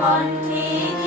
one teeth.